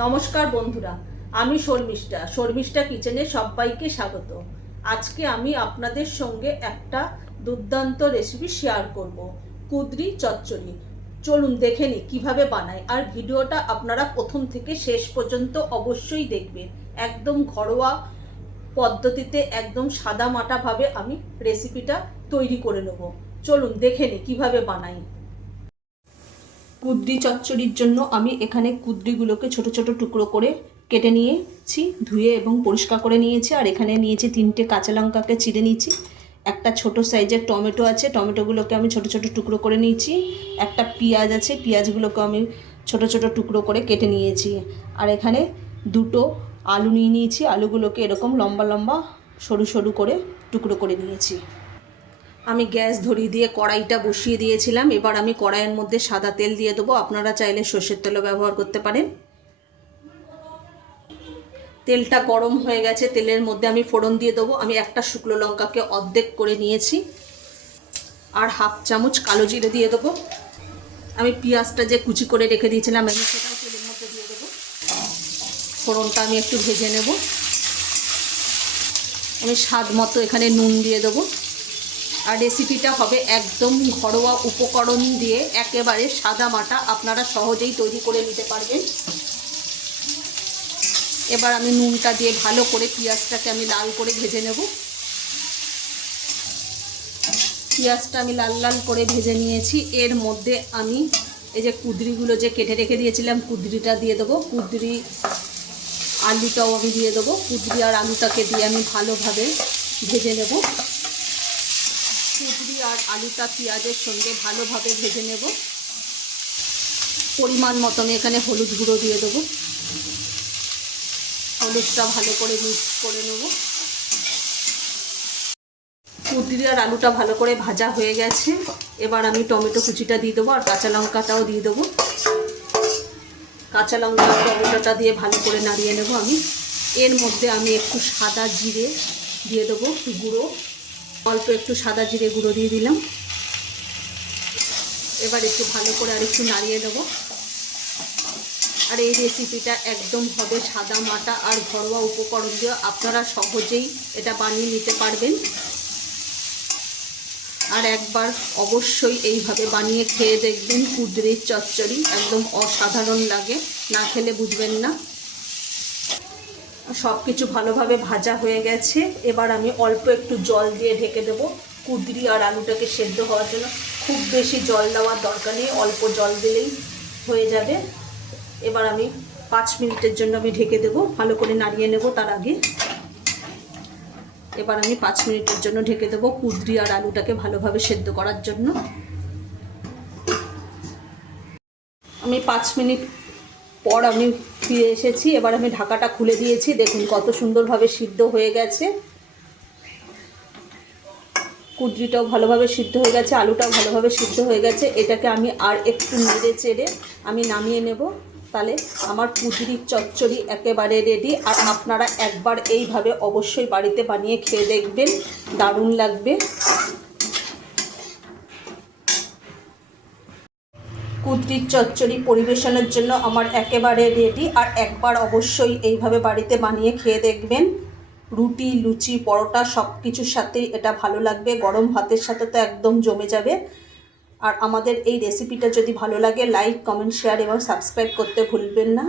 নমস্কার বন্ধুরা, আমি শর্মিষ্ঠা কিচেনে সবাইকে স্বাগত। আজকে আমি আপনাদের সঙ্গে একটা দুর্দান্ত রেসিপি শেয়ার করব, কুঁদরি চচ্চড়ি। চলুন দেখে নিই কীভাবে বানাই, আর ভিডিওটা আপনারা প্রথম থেকে শেষ পর্যন্ত অবশ্যই দেখবেন। একদম ঘরোয়া পদ্ধতিতে, একদম সাদামাটাভাবে আমি রেসিপিটা তৈরি করে নেব। চলুন দেখে নিই কীভাবে বানাই। কুঁদরি চচ্চড়ির জন্য আমি এখানে কুঁদরিগুলোকে ছোট ছোট টুকরো করে কেটে নিয়েছি, ধুয়ে এবং পরিষ্কার করে নিয়েছি। আর এখানে নিয়েছি 3টে কাঁচা লঙ্কাকে চিড়ে নিয়েছি, একটা ছোট সাইজের টমেটো আছে, টমেটোগুলোকে আমি ছোট ছোট টুকরো করে নিয়েছি, একটা পেঁয়াজ আছে, পেঁয়াজগুলোকে আমি ছোট ছোট টুকরো করে কেটে নিয়েছি। আর এখানে 2টো আলু নিয়ে নিয়েছি, আলুগুলোকে এরকম লম্বা লম্বা সরু সরু করে টুকরো করে নিয়েছি। আমি গ্যাস ধরিয়ে দিয়ে কড়াইটা বসিয়ে দিয়েছিলাম। এবার আমি কড়াইয়ের মধ্যে সাদা তেল দিয়ে দেবো, আপনারা চাইলে সর্ষের তেলও ব্যবহার করতে পারেন। তেলটা গরম হয়ে গেছে, তেলের মধ্যে আমি ফোড়ন দিয়ে দেবো। আমি একটা শুকনো লঙ্কাকে অর্ধেক করে নিয়েছি, আর 1/2 চামচ কালো জিরে দিয়ে দেবো। আমি পেঁয়াজটা যে কুচি করে রেখে দিয়েছিলাম আমি সেটাও তেলের মধ্যে দিয়ে দেবো। ফোড়নটা আমি একটু ভেজে নেব। আমি স্বাদ মতো এখানে নুন দিয়ে দেবো। আর রেসিপিটা হবে একদম ঘরোয়া উপকরণ দিয়ে, একেবারে সাদামাটা, আপনারা সহজেই তৈরি করে নিতে পারবেন। এবার আমি নুনটা দিয়ে ভালো করে পেঁয়াজটাকে আমি লাল করে ভেজে নেব। পেঁয়াজটা আমি লাল লাল করে ভেজে নিয়েছি। এর মধ্যে আমি এই যে কুঁদরিগুলো যে কেটে রেখে দিয়েছিলাম, কুঁদরিটা দিয়ে দেবো। কুঁদরি আলুটাও আমি দিয়ে দেবো। কুঁদরি আর আলুটাকে দিয়ে আমি ভালোভাবে ভেজে নেব। কুঁদরি আর আলুটা পেঁয়াজের সঙ্গে ভালোভাবে ভেজে নেব। পরিমাণ মতো আমি এখানে হলুদ গুঁড়ো দিয়ে দেবো। হলুদটা ভালো করে মিক্স করে নেব। কুঁদরি আর আলুটা ভালো করে ভাজা হয়ে গেছে। এবার আমি টমেটো কুচিটা দিয়ে দেবো, আর কাঁচা লঙ্কাটাও দিয়ে দেবো। কাঁচা লঙ্কা আর টমেটোটা দিয়ে ভালো করে নাড়িয়ে নেব আমি। এর মধ্যে আমি একটু সাদা জিরে দিয়ে দেবো গুঁড়ো, অল্প একটু সাদা জিরে গুঁড়ো দিয়ে দিলাম। এবার একটু ভালো করে আর একটু নাড়িয়ে দেবো। আর এই রেসিপিটা একদম হবে সাদা মাটা আর ঘরোয়া উপকরণ দিয়ে, আপনারা সহজেই এটা বানিয়ে নিতে পারবেন। আর একবার অবশ্যই এইভাবে বানিয়ে খেয়ে দেখবেন। কুঁদরির চচ্চড়ি একদম অসাধারণ লাগে, না খেলে বুঝবেন না। সব কিছু ভালোভাবে ভাজা হয়ে গেছে। এবার আমি অল্প একটু জল দিয়ে ঢেকে দেবো কুঁদরি আর আলুটাকে সেদ্ধ হওয়ার জন্য। খুব বেশি জল দেওয়ার দরকার নেই, অল্প জল দিলেই হয়ে যাবে। এবার আমি 5 মিনিটের জন্য আমি ঢেকে দেবো, ভালো করে নাড়িয়ে নেব তার আগে। এবার আমি 5 মিনিটের জন্য ঢেকে দেবো কুঁদরি আর আলুটাকে ভালোভাবে সেদ্ধ করার জন্য। আমি 5 মিনিট পর আমি ফিরে এসেছি। এবার আমি ঢাকাটা খুলে দিয়েছি, দেখুন কত সুন্দরভাবে সিদ্ধ হয়ে গেছে। কুঁদরিটাও ভালোভাবে সিদ্ধ হয়ে গেছে, আলুটাও ভালোভাবে সিদ্ধ হয়ে গেছে। এটাকে আমি আর একটু নেড়ে চেড়ে আমি নামিয়ে নেব। তাহলে আমার কুঁদরির চচ্চড়ি একেবারে রেডি। আর আপনারা একবার এইভাবে অবশ্যই বাড়িতে বানিয়ে খেয়ে দেখবেন, দারুণ লাগবে। কুঁদরির চচ্চড়ি পরিবেশনের জন্য আমার একেবারে রেডি। আর একবার অবশ্যই এইভাবে বাড়িতে বানিয়ে খেয়ে দেখবেন। রুটি, লুচি, পরোটা সব কিছুর সাথেই এটা ভালো লাগবে। গরম ভাতের সাথে তো একদম জমে যাবে। আর আমাদের এই রেসিপিটা যদি ভালো লাগে, লাইক, কমেন্ট, শেয়ার এবং সাবস্ক্রাইব করতে ভুলবেন না।